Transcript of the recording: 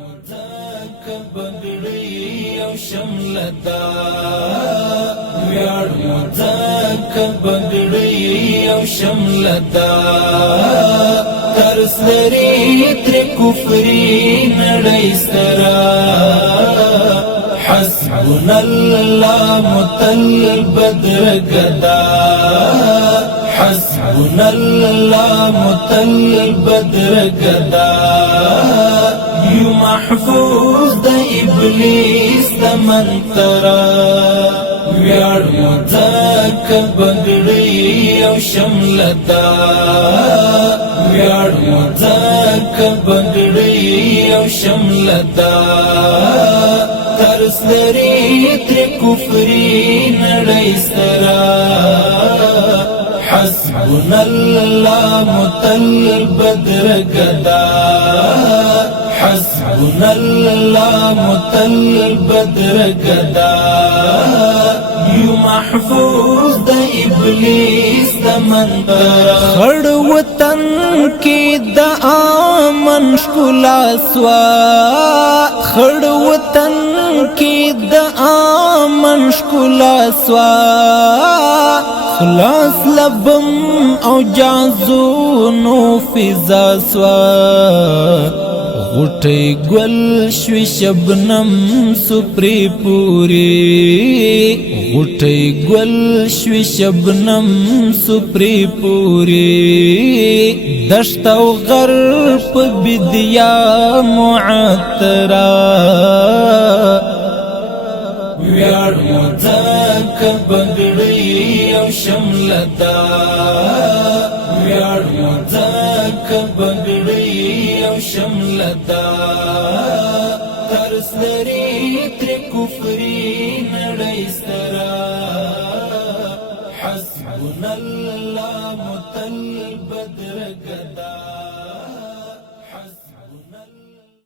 مځکه بګړۍ او شمله ده، ویاړ مځکه بګړۍ او شمله ده، ترس لري ترې کفري نړۍ ستره، حسبنا الله متل بدرګه ده، حسبنا الله متل بدرګه ده، یو محفوظ د ابلیس د منتره، ویاړ مځکه بګړۍ او شمله ده، ویاړ مځکه بګړۍ او شمله ده، ترس لري ترې کفري نړۍ ستره، حسبنا الله متل بدرګه ده، حسبنا الله متل بدرګه ده، یو محفوظ د ابلیس د منتره، خړ وطن کې د امن ښکلا سوا، خړ وطن کې د امن ښکلا سوا، خلاص لبم او جازونو فضا سوا، غټي ګل شوي شبنم سپري پوري، غټي ګل شوي شبنم سپري پوري، دشت او غرب بدیا معطرا، ویاړ مځکه بګړۍ او شمله ده، ویاړ مځکه بګړۍ او شمله ده، ترس لري ترې کفري نړۍ ستره، حسبنا الله متل بدرګه ده.